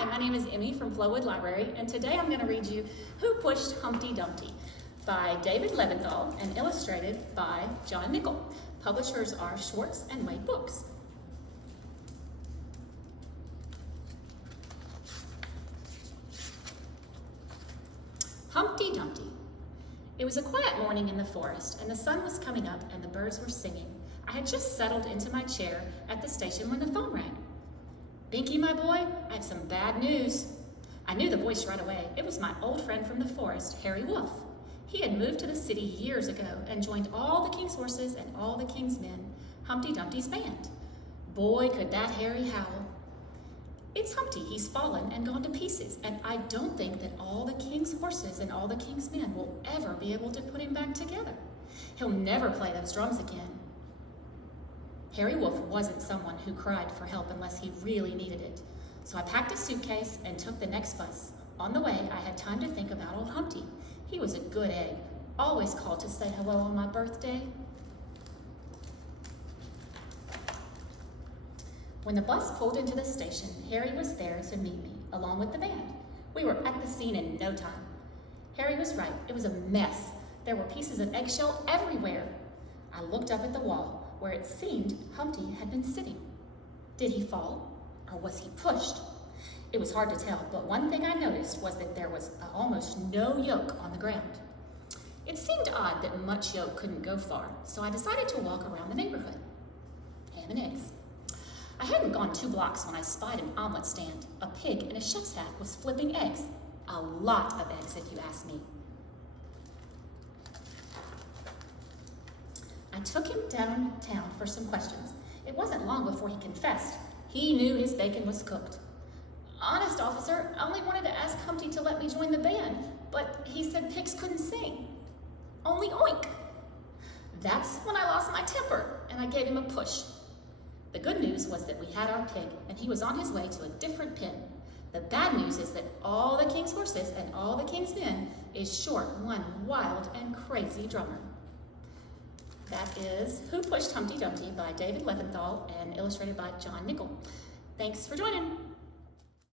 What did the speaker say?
Hi, my name is Emmy from Flowood Library, and today I'm going to read you Who Pushed Humpty Dumpty by David Leventhal and illustrated by John Nichol. Publishers are Schwartz and Wade Books. Humpty Dumpty. It was a quiet morning in the forest, and the sun was coming up and the birds were singing. I had just settled into my chair at the station when the phone rang. Binky, my boy, I have some bad news. I knew the voice right away. It was my old friend from the forest, Harry Wolf. He had moved to the city years ago and joined all the king's horses and all the king's men, Humpty Dumpty's band. Boy, could that Harry howl. It's Humpty. He's fallen and gone to pieces, and I don't think that all the king's horses and all the king's men will ever be able to put him back together. He'll never play those drums again. Harry Wolf wasn't someone who cried for help unless he really needed it. So I packed a suitcase and took the next bus. On the way, I had time to think about old Humpty. He was a good egg, always called to say hello on my birthday. When the bus pulled into the station, Harry was there to meet me, along with the band. We were at the scene in no time. Harry was right, it was a mess. There were pieces of eggshell everywhere. I looked up at the wall, where it seemed Humpty had been sitting. Did he fall, or was he pushed? It was hard to tell, but one thing I noticed was that there was almost no yolk on the ground. It seemed odd that much yolk couldn't go far, so I decided to walk around the neighborhood. Ham and eggs. I hadn't gone 2 blocks when I spied an omelet stand. A pig in a chef's hat was flipping eggs. A lot of eggs, if you ask me. I took him downtown for some questions. It wasn't long before he confessed. He knew his bacon was cooked. Honest, officer, I only wanted to ask Humpty to let me join the band, but he said pigs couldn't sing. Only oink. That's when I lost my temper, and I gave him a push. The good news was that we had our pig, and he was on his way to a different pen. The bad news is that all the king's horses and all the king's men is short one wild and crazy drummer. That is Who Pushed Humpty Dumpty by David Leventhal and illustrated by John Nichol. Thanks for joining.